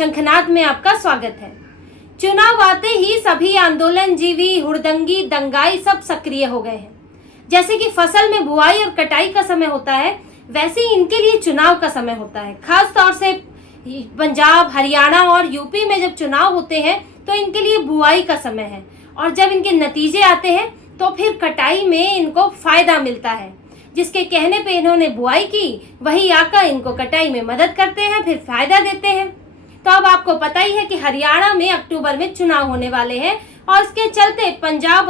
शंखनाद में आपका स्वागत है। चुनाव आते ही सभी आंदोलनजीवी, हुड़दंगी, दंगाई सब सक्रिय हो गए हैं। जैसे कि फसल में बुआई और कटाई का समय होता है, वैसे ही इनके लिए चुनाव का समय होता है। खास तौर से पंजाब, हरियाणा और यूपी में जब चुनाव होते हैं तो इनके लिए बुआई का समय है, और जब इनके नतीजे आते हैं तो फिर कटाई में इनको फायदा मिलता है। जिसके कहने पे इन्होंने बुआई की, वही आकर इनको कटाई में मदद करते हैं, फिर फायदा देते हैं। तो अब आपको पता ही है कि हरियाणा में अक्टूबर में चुनाव होने वाले हैं, और इसके चलते पंजाब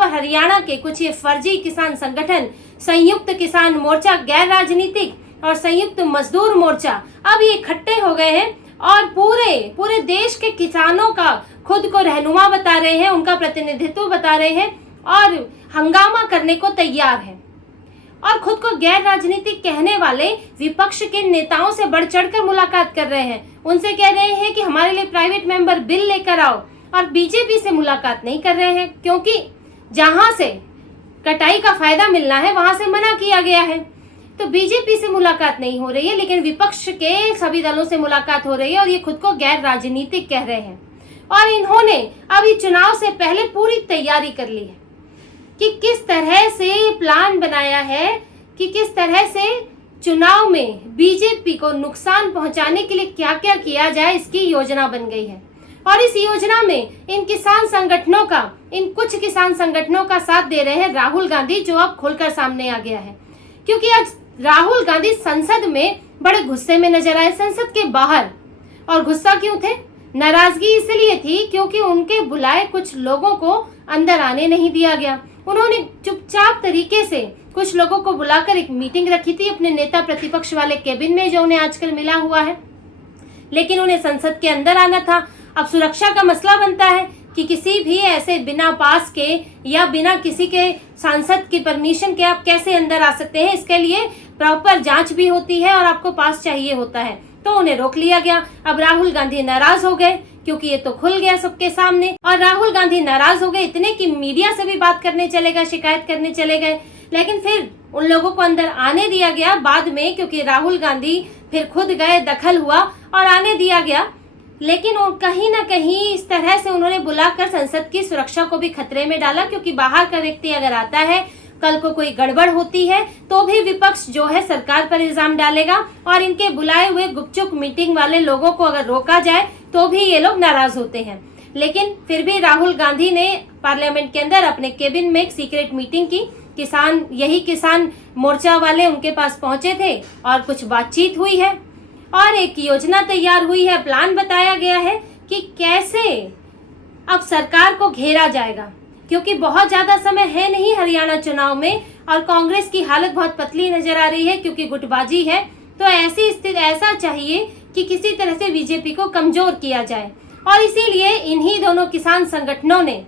और हरियाणा के कुछ ये फर्जी किसान संगठन, संयुक्त किसान मोर्चा, गैर राजनीतिक और संयुक्त मजदूर मोर्चा, अब ये इकट्ठे हो गए हैं और पूरे देश के किसानों का खुद को रहनुमा बता रहे हैं, उनका प्रतिनिधित्व बता रहे हैं और हंगामा करने को तैयार है। और खुद को गैर राजनीतिक कहने वाले विपक्ष के नेताओं से बढ़ चढ़कर मुलाकात कर रहे हैं। उनसे कह रहे हैं कि हमारे लिए प्राइवेट मेंबर बिल लेकर आओ, और बीजेपी से मुलाकात नहीं कर रहे हैं, क्योंकि जहां से कटाई का फायदा मिलना है वहां से मना किया गया है। तो बीजेपी से मुलाकात नहीं हो रही है, लेकिन विपक्ष के सभी दलों से मुलाकात हो रही है, और ये खुद को गैर राजनीतिक कह रहे हैं। और इन्होंने अभी चुनाव से पहले पूरी तैयारी कर ली है कि किस तरह से प्लान बनाया है कि किस तरह से चुनाव में बीजेपी को नुकसान पहुंचाने के लिए क्या क्या किया जाए, इसकी योजना बन गई है। और इस योजना में इन कुछ किसान संगठनों का साथ दे रहे हैं राहुल गांधी, जो अब खुलकर सामने आ गया है। क्योंकि आज राहुल गांधी संसद में बड़े गुस्से में नजर आए, संसद के बाहर। और गुस्सा क्यों थे? नाराजगी इसलिए थी क्योंकि उनके बुलाए कुछ लोगों को अंदर आने नहीं दिया गया। उन्होंने चुपचाप तरीके से कुछ लोगों को बुलाकर एक मीटिंग रखी थी अपने नेता प्रतिपक्ष वाले केबिन में, जो उन्हें आजकल मिला हुआ है, लेकिन उन्हें संसद के अंदर आना था। अब सुरक्षा का मसला बनता है कि किसी भी ऐसे बिना पास के या बिना किसी के सांसद की परमिशन के आप कैसे अंदर आ सकते हैं। इसके लिए प्रॉपर जांच भी होती है और आपको पास चाहिए होता है, तो उन्हें रोक लिया गया। अब राहुल गांधी नाराज हो गए क्योंकि ये तो खुल गया सबके सामने, और राहुल गांधी नाराज हो गए इतने कि मीडिया से भी बात करने चले गए, शिकायत करने चले गए। लेकिन फिर उन लोगों को अंदर आने दिया गया बाद में, क्योंकि राहुल गांधी फिर खुद गए, दखल हुआ और आने दिया गया। लेकिन कहीं ना कहीं इस तरह से उन्होंने बुलाकर संसद की सुरक्षा को भी खतरे में डाला, क्योंकि बाहर का व्यक्ति अगर आता है, कल को कोई गड़बड़ होती है तो भी विपक्ष जो है सरकार पर इल्जाम डालेगा, और इनके बुलाए हुए गुपचुप मीटिंग वाले लोगों को अगर रोका जाए तो भी ये लोग नाराज होते हैं। लेकिन फिर भी राहुल गांधी ने पार्लियामेंट के अंदर अपने केबिन में एक सीक्रेट मीटिंग की। किसान मोर्चा वाले उनके पास पहुंचे थे और कुछ बातचीत हुई है, और एक योजना तैयार हुई है, प्लान बताया गया है कि कैसे अब सरकार को घेरा जाएगा। क्योंकि बहुत ज्यादा समय है नहीं हरियाणा चुनाव में, और कांग्रेस की हालत बहुत पतली नजर आ रही है क्योंकि गुटबाजी है। तो ऐसी स्थिति, ऐसा चाहिए कि किसी तरह से बीजेपी को कमजोर किया जाए, और इसीलिए इन्हीं दोनों किसान संगठनों ने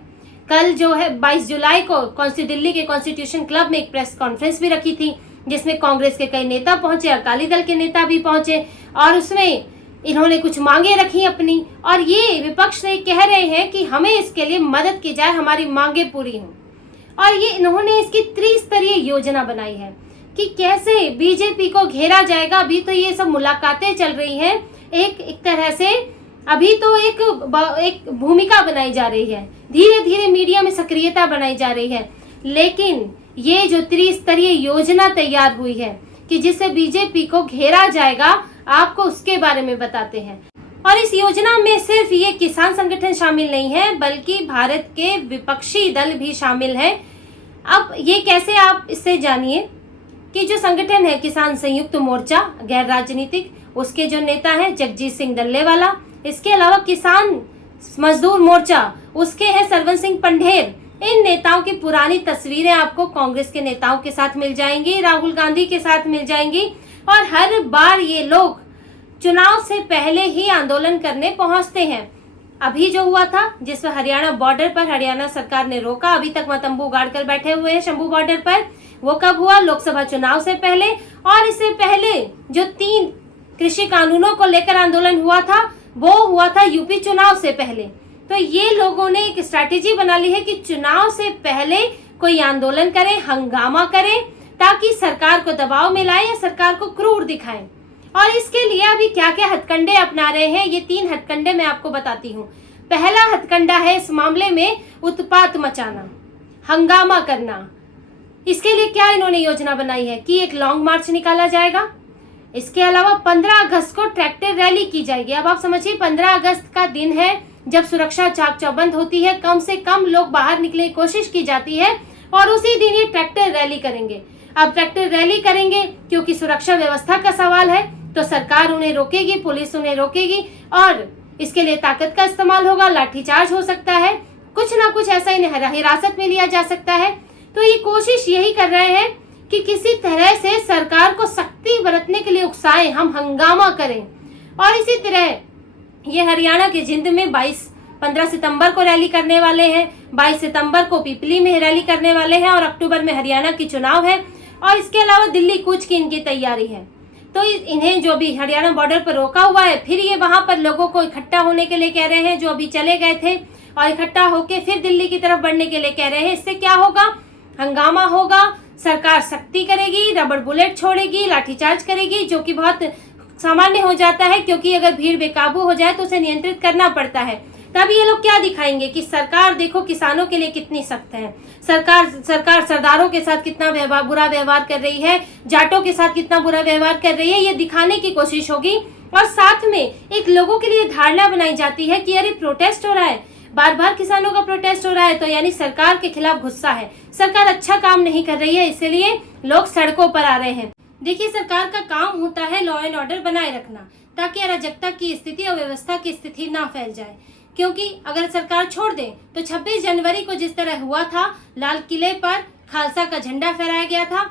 कल जो है 22 जुलाई को दिल्ली के कॉन्स्टिट्यूशन क्लब में एक प्रेस कॉन्फ्रेंस भी रखी थी, जिसमें कांग्रेस के कई नेता पहुंचे, अकाली दल के नेता भी पहुंचे, और उसमें इन्होंने कुछ मांगे रखी अपनी, और ये विपक्ष से कह रहे हैं कि हमें इसके लिए मदद की जाए, हमारी मांगे पूरी हों। और ये इन्होंने इसकी त्रिस्तरीय योजना बनाई है कि कैसे बीजेपी को घेरा जाएगा। अभी तो ये सब मुलाकातें चल रही हैं, एक तरह से अभी तो एक भूमिका बनाई जा रही है, धीरे धीरे मीडिया में सक्रियता बनाई जा रही है। लेकिन ये जो त्रिस्तरीय योजना तैयार हुई है कि जिससे बीजेपी को घेरा जाएगा, आपको उसके बारे में बताते हैं। और इस योजना में सिर्फ ये किसान संगठन शामिल नहीं है, बल्कि भारत के विपक्षी दल भी शामिल हैं। अब ये कैसे, आप इससे जानिए कि जो संगठन है किसान संयुक्त मोर्चा गैर राजनीतिक, उसके जो नेता हैं जगजीत सिंह डल्लेवाला, इसके अलावा किसान मजदूर मोर्चा, उसके हैं सरवन सिंह पंढेर। इन नेताओं की पुरानी तस्वीरें आपको कांग्रेस के नेताओं के साथ मिल जाएंगी, राहुल गांधी के साथ मिल जाएंगी, और हर बार ये लोग चुनाव से पहले ही आंदोलन करने पहुंचते हैं। अभी जो हुआ था, जिसमें हरियाणा बॉर्डर पर हरियाणा सरकार ने रोका, अभी तक वहां तंबू गाड़ कर बैठे हुए हैं शंभू बॉर्डर पर, वो कब हुआ? लोकसभा चुनाव से पहले। और इससे पहले जो 3 कृषि कानूनों को लेकर आंदोलन हुआ था, वो हुआ था यूपी चुनाव से पहले। तो ये लोगों ने एक स्ट्रैटेजी बना ली है कि चुनाव से पहले कोई आंदोलन करे, हंगामा करे, ताकि सरकार को दबाव में लाए या सरकार को क्रूर दिखाएं। और इसके लिए अभी क्या क्या हथकंडे अपना रहे हैं, ये 3 हथकंडे मैं आपको बताती हूँ। पहला हथकंडा है इस मामले में उत्पात मचाना, हंगामा करना। इसके लिए क्या इन्होंने योजना बनाई है कि एक लॉन्ग मार्च निकाला जाएगा। इसके अलावा 15 अगस्त को ट्रैक्टर रैली की जाएगी। अब आप समझिए 15 अगस्त का दिन है जब सुरक्षा चाक चौबंद होती है, कम से कम लोग बाहर निकलने की कोशिश की जाती है और उसी दिन ये ट्रैक्टर रैली करेंगे। अब ट्रैक्टर रैली करेंगे क्योंकि सुरक्षा व्यवस्था का सवाल है, तो सरकार उन्हें रोकेगी, पुलिस उन्हें रोकेगी और इसके लिए ताकत का इस्तेमाल होगा, लाठीचार्ज हो सकता है, कुछ ना कुछ ऐसा इन्हें हिरासत में लिया जा सकता है। तो ये कोशिश यही कर रहे हैं कि किसी तरह से सरकार को सख्ती बरतने के लिए उकसाएं, हम हंगामा करें। और इसी तरह ये हरियाणा के जिंद में 15 सितंबर को रैली करने वाले हैं, 22 सितंबर को पिपली में रैली करने वाले हैं और अक्टूबर में हरियाणा की चुनाव है। और इसके अलावा दिल्ली कूच की इनकी तैयारी है। तो इन्हें जो भी हरियाणा बॉर्डर पर रोका हुआ है, फिर ये वहां पर लोगों को इकट्ठा होने के लिए कह रहे हैं जो अभी चले गए थे, और इकट्ठा होके फिर दिल्ली की तरफ बढ़ने के लिए कह रहे हैं। इससे क्या होगा, हंगामा होगा, सरकार सख्ती करेगी, रबड़ बुलेट छोड़ेगी, लाठीचार्ज करेगी, जो कि बहुत सामान्य हो जाता है क्योंकि अगर भीड़ बेकाबू हो जाए तो उसे नियंत्रित करना पड़ता है। तब ये लोग क्या दिखाएंगे कि सरकार देखो किसानों के लिए कितनी सख्त है, सरकार सरदारों के साथ कितना बुरा व्यवहार कर रही है, जाटों के साथ कितना बुरा व्यवहार कर रही है, ये दिखाने की कोशिश होगी। और साथ में एक लोगों के लिए धारणा बनाई जाती है कि अरे प्रोटेस्ट हो रहा है, बार बार किसानों का प्रोटेस्ट हो रहा है, तो यानी सरकार के खिलाफ गुस्सा है, सरकार अच्छा काम नहीं कर रही है, इसलिए लोग सड़कों पर आ रहे हैं। देखिए, सरकार का काम होता है लॉ एंड ऑर्डर बनाए रखना, ताकि अराजकता की स्थिति और व्यवस्था की स्थिति ना फैल जाए। क्योंकि अगर सरकार छोड़ दे तो 26 जनवरी को जिस तरह हुआ था, लाल किले पर खालसा का झंडा फहराया गया था,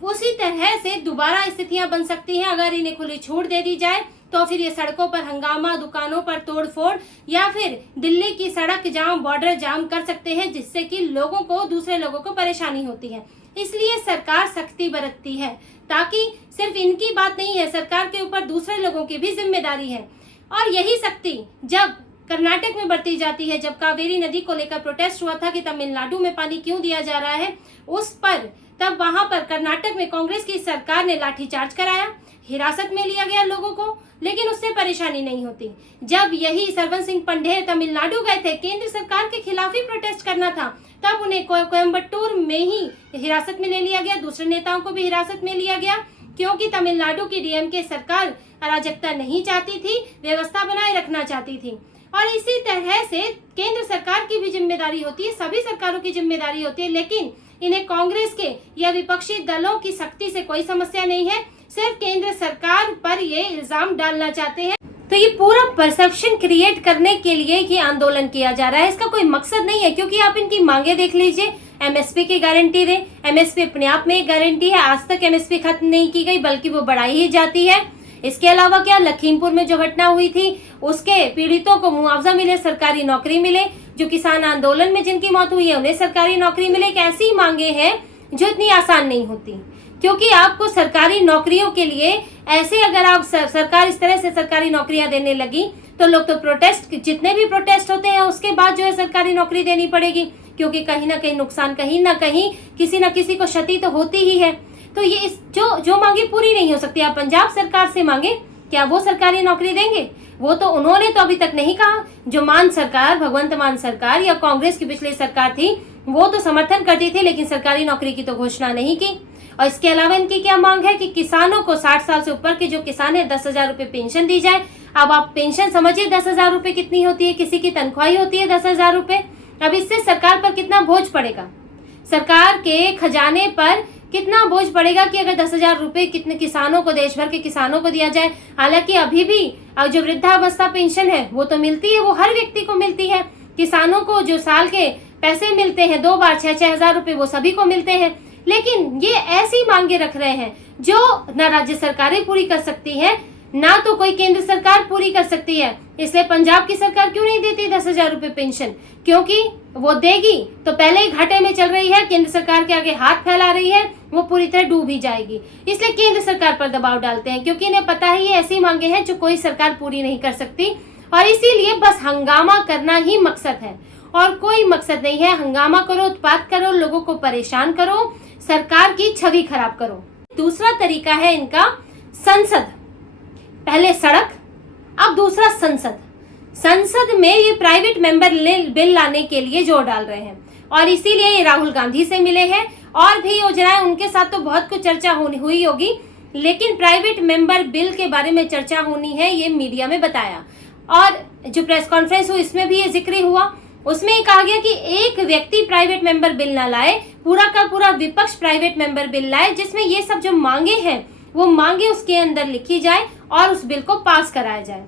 उसी तरह से दोबारा स्थितियां बन सकती हैं अगर इन्हें खुली छूट दे दी जाए। तो फिर ये सड़कों पर हंगामा, दुकानों पर तोड़फोड़, या फिर दिल्ली की सड़क जाम, बॉर्डर जाम कर सकते हैं, जिससे कि दूसरे लोगों को परेशानी होती है। इसलिए सरकार सख्ती बरतती है, ताकि सिर्फ इनकी बात नहीं है, सरकार के ऊपर दूसरे लोगों की भी जिम्मेदारी है। और यही सख्ती जब कर्नाटक में बरती जाती है, जब कावेरी नदी को लेकर प्रोटेस्ट हुआ था कि तमिलनाडु में पानी क्यों दिया जा रहा है उस पर, तब वहां पर कर्नाटक में कांग्रेस की सरकार ने लाठीचार्ज कराया, हिरासत में लिया गया लोगों को, लेकिन उससे परेशानी नहीं होती। जब यही सरवन सिंह पंढेर तमिलनाडु गए थे, केंद्र सरकार के खिलाफ ही प्रोटेस्ट करना था, तब उन्हें कोयम्बटूर में ही हिरासत में ले लिया गया, दूसरे नेताओं को भी हिरासत में लिया गया, क्योंकि तमिलनाडु की डीएमके सरकार अराजकता नहीं चाहती थी, व्यवस्था बनाए रखना चाहती थी। और इसी तरह से केंद्र सरकार की भी जिम्मेदारी होती है, सभी सरकारों की जिम्मेदारी होती है, लेकिन इन्हें कांग्रेस के या विपक्षी दलों की सख्ती से कोई समस्या नहीं है, सिर्फ केंद्र सरकार पर ये इल्जाम डालना चाहते हैं। तो ये पूरा परसेप्शन क्रिएट करने के लिए ये आंदोलन किया जा रहा है, इसका कोई मकसद नहीं है। क्योंकि आप इनकी मांगे देख लीजिए, एमएसपी की गारंटी दे, एमएसपी अपने आप में एक गारंटी है, आज तक एमएसपी खत्म नहीं की गई बल्कि वो बढ़ाई ही जाती है। इसके अलावा क्या, लखीमपुर में जो घटना हुई थी उसके पीड़ितों को मुआवजा मिले, सरकारी नौकरी मिले, जो किसान आंदोलन में जिनकी मौत हुई है उन्हें सरकारी नौकरी मिले। एक ऐसी मांगे हैं जो इतनी आसान नहीं होती, क्योंकि आपको सरकारी नौकरियों के लिए ऐसे अगर आप सरकार इस तरह से सरकारी नौकरियां देने लगी तो लोग तो प्रोटेस्ट, जितने भी प्रोटेस्ट होते हैं उसके बाद जो है सरकारी नौकरी देनी पड़ेगी, क्योंकि कहीं ना कहीं नुकसान, कहीं ना कहीं किसी न किसी को क्षति तो होती ही है। तो ये जो मांगे पूरी नहीं हो सकती। आप पंजाब सरकार से मांगे, क्या वो सरकारी नौकरी देंगे? वो तो उन्होंने तो अभी तक नहीं कहा। जो मान सरकार, भगवंत मान सरकार या कांग्रेस की पिछली सरकार थी, वो तो समर्थन करती थी, लेकिन सरकारी नौकरी की तो घोषणा नहीं की। और इसके अलावा इनकी क्या मांग है कि किसानों को 60 साल से ऊपर के जो किसान है 10,000 रुपए पेंशन दी जाए। अब आप पेंशन समझिए 10,000 रुपए कितनी होती है, किसी की तनख्वाही होती है 10,000 रुपए। अब इससे सरकार पर कितना बोझ पड़ेगा, सरकार के खजाने पर कितना बोझ पड़ेगा कि अगर 10,000 रुपए कितने किसानों को, देश भर के किसानों को दिया जाए। हालांकि अभी भी जो वृद्धावस्था पेंशन है वो तो मिलती है, वो हर व्यक्ति को मिलती है। किसानों को जो साल के पैसे मिलते हैं 2 बार 6-6 हजार रुपए, वो सभी को मिलते हैं। लेकिन ये ऐसी मांगे रख रहे हैं जो ना राज्य सरकारें पूरी कर सकती है, ना तो कोई केंद्र सरकार पूरी कर सकती है। इसलिए पंजाब की सरकार क्यों नहीं देती 10,000 रुपए पेंशन? क्योंकि वो देगी तो पहले ही घाटे में चल रही है, केंद्र सरकार के आगे हाथ फैला रही है, वो पूरी तरह डूब ही जाएगी। इसलिए केंद्र सरकार पर दबाव डालते हैं, क्योंकि इन्हें पता है ये ऐसी मांगे हैं जो कोई सरकार पूरी नहीं कर सकती। और इसीलिए बस हंगामा करना ही मकसद है और कोई मकसद नहीं है। हंगामा करो, उत्पात करो, लोगों को परेशान करो, सरकार की छवि खराब करो। दूसरा तरीका है इनका संसद। पहले सड़क, अब दूसरा संसद। संसद में ये प्राइवेट मेंबर बिल लाने के लिए जोर डाल रहे हैं और इसीलिए ये राहुल गांधी से मिले हैं। और भी योजनाएं, उनके साथ तो बहुत कुछ चर्चा हुई होगी, लेकिन प्राइवेट मेंबर बिल के बारे में चर्चा होनी है, ये मीडिया में बताया। और जो प्रेस कॉन्फ्रेंस हुई इसमें भी ये जिक्र हुआ, उसमें ये कहा गया कि एक व्यक्ति प्राइवेट मेंबर बिल ना लाए, पूरा का पूरा विपक्ष प्राइवेट मेंबर बिल लाए, जिसमें ये सब जो मांगे हैं वो मांगे उसके अंदर लिखी जाए और उस बिल को पास कराया जाए।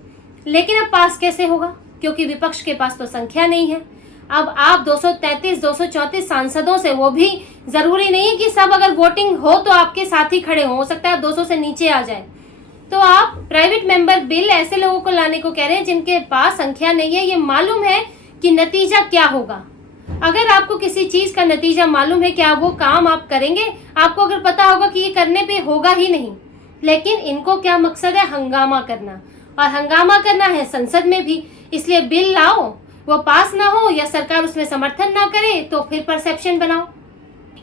लेकिन अब पास कैसे होगा, क्योंकि विपक्ष के पास तो संख्या नहीं है। अब आप 233 234 सांसदों से, वो भी जरूरी नहीं है कि सब अगर वोटिंग हो तो आपके साथ ही खड़े हो सकता है आप 200 से नीचे आ जाए। तो आप प्राइवेट मेंबर बिल ऐसे लोगों को लाने को कह रहे हैं जिनके पास संख्या नहीं है। ये मालूम है कि नतीजा क्या होगा। अगर आपको किसी चीज का नतीजा मालूम है, क्या वो काम आप करेंगे? आपको अगर पता होगा कि ये करने पे होगा ही नहीं, लेकिन इनको क्या मकसद है? हंगामा करना, और हंगामा करना है संसद में भी। इसलिए बिल लाओ, वो पास ना हो या सरकार उसमें समर्थन ना करे तो फिर परसेप्शन बनाओ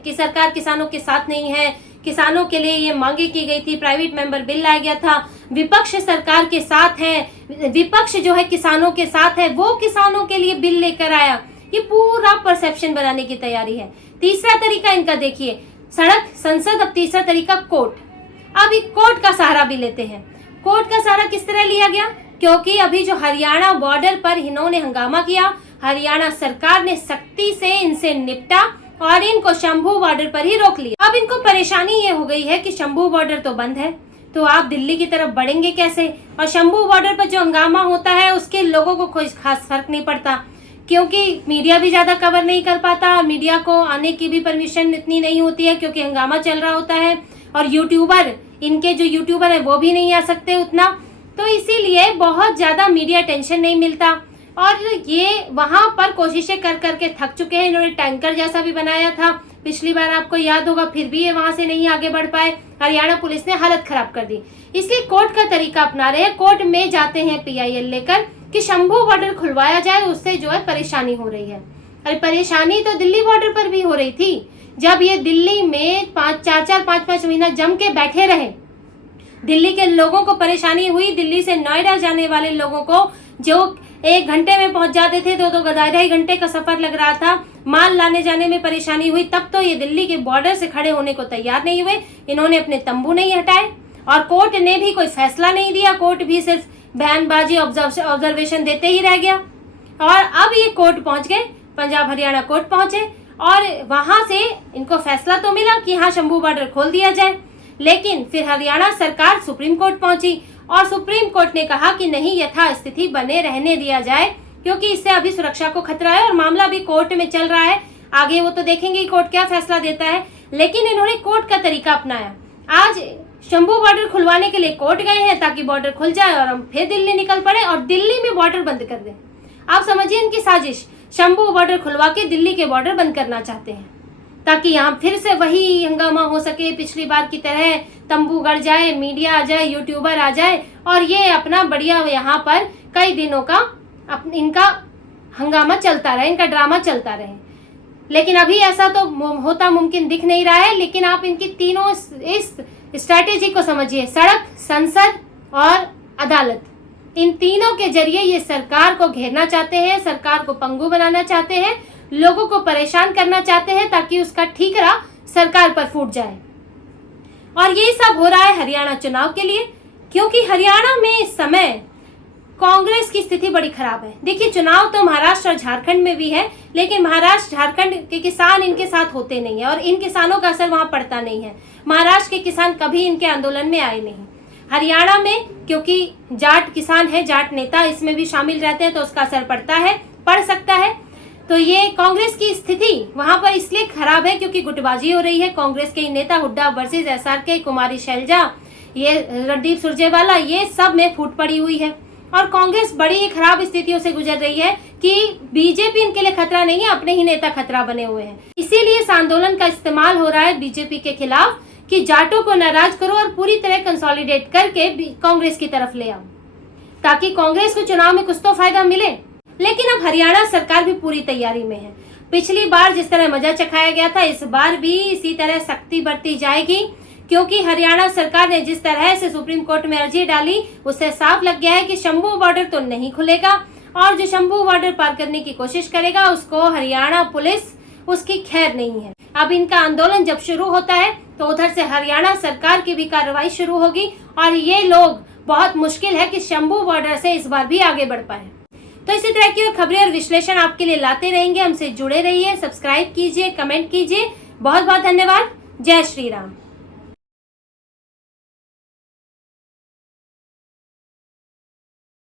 कि सरकार किसानों के साथ नहीं है, किसानों के लिए ये मांगे की गई थी, प्राइवेट मेंबर बिल लाया गया था, विपक्ष सरकार के साथ है, विपक्ष जो है किसानों के साथ है, वो किसानों के लिए बिल लेकर आया। ये पूरा परसेप्शन बनाने की तैयारी है। तीसरा तरीका इनका देखिए, सड़क, संसद। अब तीसरा तरीका कोर्ट। अब एक कोर्ट का सहारा भी लेते हैं। कोर्ट का सहारा किस तरह लिया गया? क्योंकि अभी जो हरियाणा बॉर्डर पर इन्होंने हंगामा किया, हरियाणा सरकार ने सख्ती से इनसे निपटा और इनको शंभू बॉर्डर पर ही रोक लिया। अब इनको परेशानी ये हो गई है कि शंभू बॉर्डर तो बंद है, तो आप दिल्ली की तरफ बढ़ेंगे कैसे? और शंभू बॉर्डर पर जो हंगामा होता है उसके लोगों को कोई खास फर्क नहीं पड़ता, क्योंकि मीडिया भी ज्यादा कवर नहीं कर पाता, मीडिया को आने की भी परमिशन इतनी नहीं होती है क्योंकि हंगामा चल रहा होता है, और यूट्यूबर, इनके जो यूट्यूबर है वो भी नहीं आ सकते उतना, तो इसीलिए बहुत ज्यादा मीडिया टेंशन नहीं मिलता। और ये वहां पर कोशिशें कर करके थक चुके हैं। इन्होंने टैंकर जैसा भी बनाया था पिछली बार, आपको याद होगा, फिर भी ये वहां से नहीं आगे बढ़ पाए। हरियाणा पुलिस ने हालत खराब कर दी, इसलिए कोर्ट का तरीका अपना रहे हैं। कोर्ट में जाते हैं PIL लेकर कि शंभू बॉर्डर खुलवाया जाए, उससे जो है परेशानी हो रही है। अरे परेशानी तो दिल्ली बॉर्डर पर भी हो रही थी, जब ये दिल्ली में 4-5 महीना जम के बैठे रहे। दिल्ली के लोगों को परेशानी हुई, दिल्ली से नोएडा जाने वाले लोगों को जो 1 घंटे में पहुंच जाते थे, 2-2 2.5 घंटे का सफर लग रहा था, माल लाने जाने में परेशानी हुई, तब तो ये दिल्ली के बॉर्डर से खड़े होने को तैयार नहीं हुए। इन्होंने अपने तंबू नहीं हटाए और कोर्ट ने भी कोई फैसला नहीं दिया। कोर्ट भी सिर्फ बयानबाजी, ऑब्जर्वेशन देते ही रह गया। और अब ये कोर्ट पहुंच गए, पंजाब हरियाणा कोर्ट पहुंचे, और वहां से इनको फैसला तो मिला कि हाँ शंभू बॉर्डर खोल दिया जाए। लेकिन फिर हरियाणा सरकार सुप्रीम कोर्ट पहुंची और सुप्रीम कोर्ट ने कहा कि नहीं, यथास्थिति बने रहने दिया जाए, क्योंकि इससे अभी सुरक्षा को खतरा है और मामला भी कोर्ट में चल रहा है। आगे वो तो देखेंगे कोर्ट क्या फैसला देता है। लेकिन इन्होंने कोर्ट का तरीका अपनाया। आज शंभू बॉर्डर खुलवाने के लिए कोर्ट गए हैं ताकि बॉर्डर खुल जाए और हम फिर दिल्ली निकल पड़े और दिल्ली में बॉर्डर बंद कर दें। आप समझिए इनकी साजिश, शंभू बॉर्डर खुलवा के दिल्ली के बॉर्डर बंद करना चाहते हैं ताकि यहाँ फिर से वही हंगामा हो सके, पिछली बार की तरह तंबू गड़ जाए, मीडिया आ जाए, यूट्यूबर आ जाए और ये अपना बढ़िया यहाँ पर कई दिनों का इनका हंगामा चलता रहे, इनका ड्रामा चलता रहे। लेकिन अभी ऐसा तो होता मुमकिन दिख नहीं रहा है। लेकिन आप इनकी तीनों इस स्ट्रैटेजी को समझिए, सड़क, संसद और अदालत, इन तीनों के जरिए ये सरकार को घेरना चाहते हैं, सरकार को पंगु बनाना चाहते हैं, लोगों को परेशान करना चाहते हैं ताकि उसका ठीकरा सरकार पर फूट जाए। और ये सब हो रहा है हरियाणा चुनाव के लिए, क्योंकि हरियाणा में इस समय कांग्रेस की स्थिति बड़ी खराब है। देखिए, चुनाव तो महाराष्ट्र और झारखंड में भी है, लेकिन महाराष्ट्र झारखंड के किसान इनके साथ होते नहीं है और इन किसानों का असर वहां पड़ता नहीं है। महाराष्ट्र के किसान कभी इनके आंदोलन में आए नहीं। हरियाणा में क्योंकि जाट किसान है, जाट नेता इसमें भी शामिल रहते हैं, तो उसका असर पड़ता है, पड़ सकता है। तो ये कांग्रेस की स्थिति वहां पर इसलिए खराब है क्योंकि गुटबाजी हो रही है। कांग्रेस के नेता हुड्डा वर्सेस SRK, कुमारी शैलजा, ये रणदीप सुरजेवाला, ये सब में फूट पड़ी हुई है और कांग्रेस बड़ी खराब स्थितियों से गुजर रही है कि बीजेपी इनके लिए खतरा नहीं है, अपने ही नेता खतरा बने हुए हैं। इसीलिए इस आंदोलन का इस्तेमाल हो रहा है बीजेपी के खिलाफ कि जाटों को नाराज करो और पूरी तरह कंसोलिडेट करके कांग्रेस की तरफ ले आओ ताकि कांग्रेस को चुनाव में कुछ तो फायदा मिले। लेकिन अब हरियाणा सरकार भी पूरी तैयारी में है। पिछली बार जिस तरह मजा चखाया गया था, इस बार भी इसी तरह सख्ती बरती जाएगी, क्योंकि हरियाणा सरकार ने जिस तरह से सुप्रीम कोर्ट में अर्जी डाली, उससे साफ लग गया है कि शंभू बॉर्डर तो नहीं खुलेगा और जो शंभू बॉर्डर पार करने की कोशिश करेगा उसको हरियाणा पुलिस उसकी खैर नहीं है। अब इनका आंदोलन जब शुरू होता है तो उधर से हरियाणा सरकार की भी कार्रवाई शुरू होगी और ये लोग बहुत मुश्किल है कि शंभू बॉर्डर से इस बार भी आगे बढ़ पाए। तो इसी तरह की खबरें और विश्लेषण आपके लिए लाते रहेंगे। हमसे जुड़े रहिए, सब्सक्राइब कीजिए, कमेंट कीजिए। बहुत बहुत धन्यवाद। जय श्री राम।